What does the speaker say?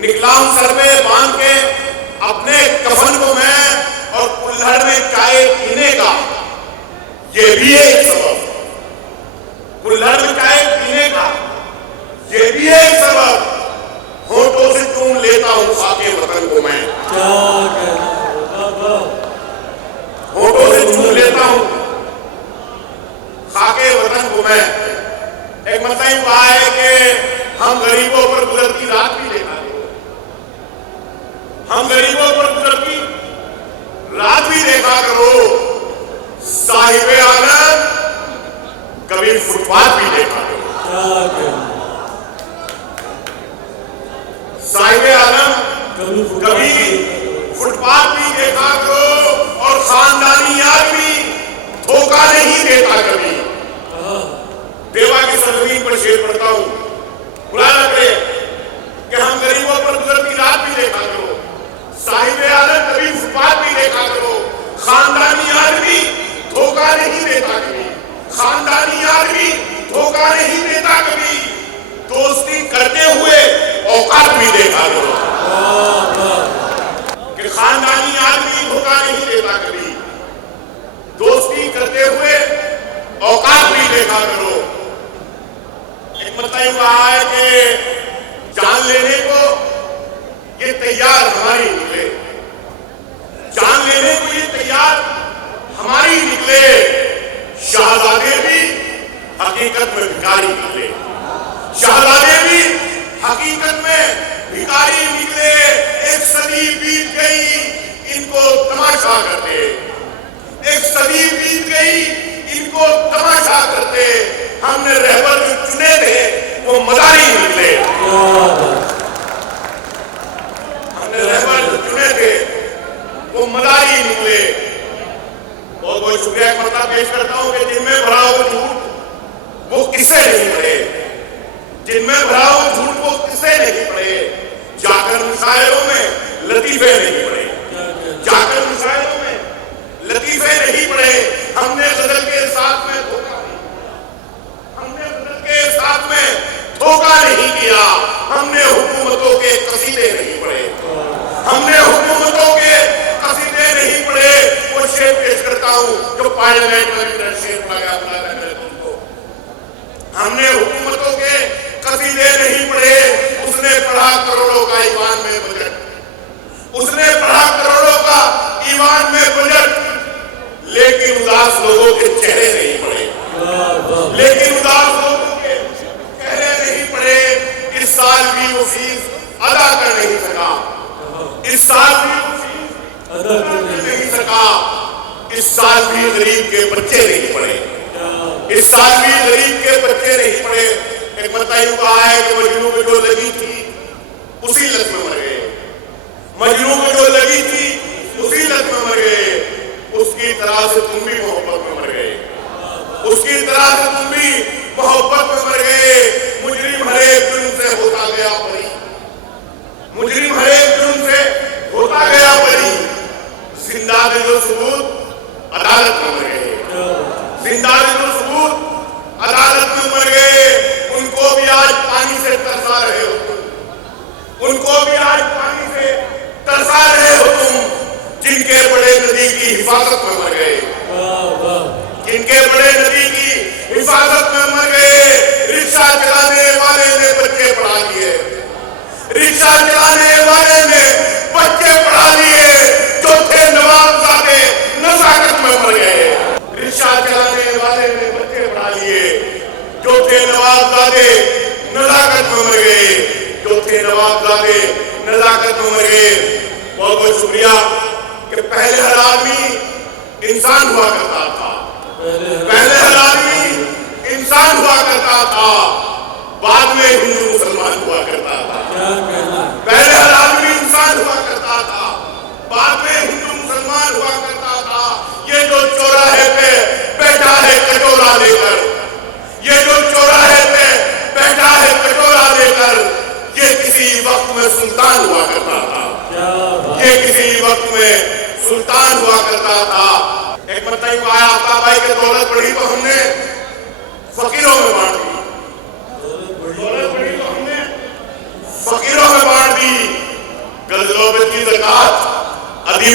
نکلا ہوں سر پہ باندھ کے اپنے کفن کو میں، اور کلہڑ میں چائے پینے کا یہ بھی ایک سبب، کلہڑ میں چائے پینے کا یہ بھی ایک سبب، ہونٹوں سے چوم لیتا ہوں خاک وطن کو میں، ہونٹوں سے چوم لیتا ہوں خاک وطن کو میں۔ ایک مرتبہ یہ کہا ہے کہ ہم غریبوں پر گزرتی رات بھی دیکھا کرو، ہم غریبوں پر گزرتی رات بھی دیکھا کرو، صاحب عالم کبھی فٹ پاتھ بھی دیکھا کرو، صاحب عالم کبھی فٹ پاتھ بھی دیکھا کرو، اور خاندانی آدمی دھوکہ نہیں دیتا کبھی۔ دیوا کی سرزمین پر شعر پڑھتا ہوں، قرآن کرے کہ ہم غریبوں پر گزرتی رات بھی دیکھا کرو، صاحب عالم کبھی فٹ پاتھ بھی دیکھا کرو، خاندانی آدمی دھوکہ نہیں دیتا کبھی، خاندانی آدمی دھوکہ نہیں دیتا کبھی، دوستی کرتے ہوئے اوقات بھی دیکھا کرو کہ خاندانی آدمی دھوکہ نہیں دیتا کبھی، دوستی کرتے ہوئے اوقات بھی دیکھا کرو۔ ایک مرتبہ یہ کہا ہے کہ جان لینے کو یہ تیار ہماری نکلے، جان لینے کو یہ تیار ہماری نکلے، شہزادے بھی حقیقت میں بھکاری نکلے، شہزادے بھی حقیقت میں بھکاری نکلے۔ ایک صدی بیت گئی ان کو تماشا کرتے، ایک صدی بیت گئی ان کو تماشا کرتے، ہم نے رہبر جو چنے تھے وہ مداری نکلے، ہم نے رہبر جو چنے تھے وہ مداری نکلے۔ بہت بہت شکریہ ایک مرتبہ پیش کرتا ہوں کہ جن میں بھرا ہو جھوٹ وہ کسے نہیں پڑے، جن میں بھرا ہو جھوٹ وہ کسے نہیں پڑے، جا کر مشاعروں میں لطیفے نہیں پڑے، جا کر مشاعروں میں لطیفے نہیں پڑے۔ ہم نے غزل کے ساتھ میں دھوکہ نہیں کیا، ہم نے غزل کے ساتھ میں دھوکہ نہیں کیا، ہم نے حکومتوں کے قصیدے نہیں پڑھے، ہم نے حکومتوں کے قصیدے نہیں پڑھے۔ وہ شعر پیش کرتا ہوں جو پارلیمنٹ میں میرا شعر پڑھا گیا اپنا میرے دوست کو، ہم نے حکومتوں کے قصیدے نہیں پڑھے۔ اس نے پڑھا کروڑوں کا ایوان میں بجٹ، اس نے پڑھا کروڑوں کا ایوان میں بجٹ، لیکن اداس لوگوں کے چہرے نہیں پڑے، لیکن اداس لوگوں کے چہرے نہیں پڑے۔ اس سال بھی وہ فیس ادا کر نہیں سکا، اس سال بھی وہ فیس ادا کر نہیں سکا، اس سال بھی غریب کے بچے نہیں پڑے، اس سال بھی غریب کے بچے نہیں پڑے۔ ایک مرتبہ یوں کہا ہے کہ مجنوں میں جو لگی تھی اسی لت میں مر گئے، مجنوں میں جو لگی تھی اسی لت میں مر گئے، اس کی طرح سے تم بھی محبت میں مر گئے، اس کی طرح سے تم بھی محبت میں مر گئے۔ مجرم ہر ایک جرم سے ہوتا گیا بری، مجرم ہر ایک جرم سے ہوتا گیا بری، زندہ دل و ثبوت عدالت میں مر گئے، زندہ دل و ثبوت عدالت میں مر گئے۔ ان کو بھی آج پانی سے ترسا رہے ہو تم، ان کو بھی آج پانی سے ترسا رہے ہو تم، جن کے بڑے ندی کی حفاظت میں مر گئے، جن کے بڑے ندی کی حفاظت میں مر گئے۔ رکشہ چلانے والے نے بچے پڑھا لیے، رکشہ چلانے والے نے بچے پڑھا لیے، جو تھے نوابزادے نزاکت میں مر گئے، رکشہ چلانے والے نے بچے پڑھا لیے، جو تھے نوابزادے نزاکت میں مر گئے، جو تھے نوابزادے نزاکت میں مر گئے۔ بہت بہت شکریہ کہ پہلے ہر آدمی انسان ہوا کرتا تھا، پہلے ہر آدمی انسان ہوا کرتا تھا، بعد میں ہندو مسلمان ہوا کرتا تھا، پہلے ہر آدمی انسان ہوا کرتا تھا، بعد میں ہندو مسلمان ہوا کرتا تھا۔ یہ جو چوراہے پہ بیٹھا ہے کٹورا لے کر، یہ جو چوراہے پہ بیٹھا ہے کٹورا لے کر، یہ کسی وقت میں سلطان ہوا کرتا تھا، یہ کسی وقت میں سلطان ہوا کرتا تھا۔ ایک مرتبہ آیا